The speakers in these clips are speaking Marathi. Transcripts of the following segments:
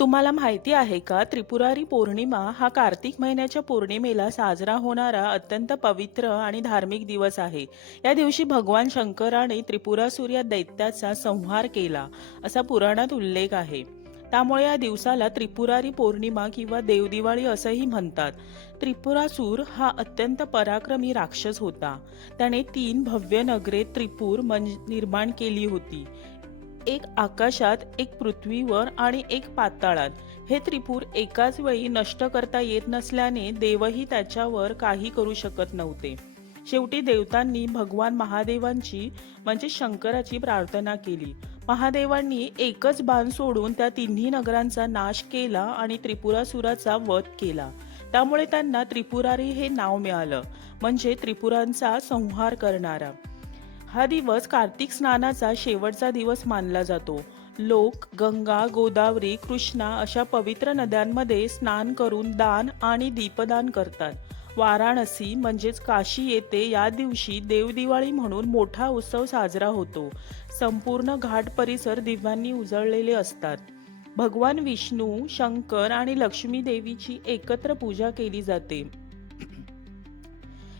तुम्हाला माहिती आहे का त्रिपुरारी पौर्णिमा हा कार्तिक महिन्याच्या पौर्णिमेला साजरा होणारा अत्यंत पवित्र आणि धार्मिक दिवस आहे. या दिवशी भगवान शंकराने त्रिपुरासूर या दैत्याचा संहार केला असा पुराणात उल्लेख आहे. त्यामुळे या दिवसाला त्रिपुरारी पौर्णिमा किंवा देवदिवाळी असंही म्हणतात. त्रिपुरासूर हा अत्यंत पराक्रमी राक्षस होता. त्याने 3 भव्य नगरे त्रिपूर निर्माण केली होती. एक आकाशात, एक पृथ्वीवर आणि एक पाताळात. हे त्रिपुर एकाच वेळी नष्ट करता येत नसल्याने देवही त्याच्यावर काही करू शकत नव्हते. शेवटी देवतांनी भगवान महादेवांची म्हणजे शंकराची प्रार्थना केली. महादेवांनी एकच बाण सोडून त्या तिन्ही नगरांचा नाश केला आणि त्रिपुरासुराचा वध केला. त्यामुळे त्यांना त्रिपुरारी हे नाव मिळालं, म्हणजे त्रिपुरांचा संहार करणारा. हा दिवस कार्तिक स्नानाचा शेवटचा दिवस मानला जातो. लोक गंगा, गोदावरी, कृष्णा अशा पवित्र नद्यांमध्ये स्नान करून दान आणि दीपदान करतात. वाराणसी म्हणजेच काशी येथे या दिवशी देवदिवाळी म्हणून मोठा उत्सव साजरा होतो. संपूर्ण घाट परिसर दिव्यांनी उजळलेले असतात. भगवान विष्णू, शंकर आणि लक्ष्मी देवीची एकत्र पूजा केली जाते.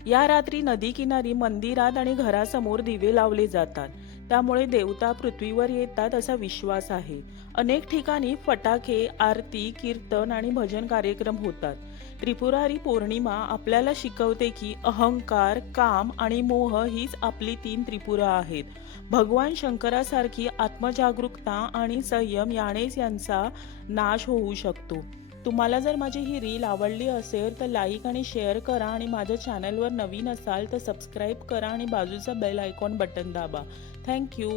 या रात्री नदीकिनारी, मंदिरात आणि घरासमोर दिवे लावले जातात. त्यामुळे देवता पृथ्वीवर येतात असा विश्वास आहे. अनेक ठिकाणी फटाके, आरती, कीर्तन आणि भजन कार्यक्रम होतात. त्रिपुरारी पौर्णिमा आपल्याला शिकवते की अहंकार, काम आणि मोह हीच आपली 3 त्रिपुरा आहेत. भगवान शंकरासारखी आत्मजागरूकता आणि संयम यानेच यांचा नाश होऊ शकतो. तुम्हाला जर माझी ही रील आवडली असेल तर लाईक आणि शेअर करा आणि माझ्या चॅनलवर नवीन असाल तर सबस्क्राईब करा आणि बाजूचा बेल आयकॉन बटन दाबा. थँक्यू.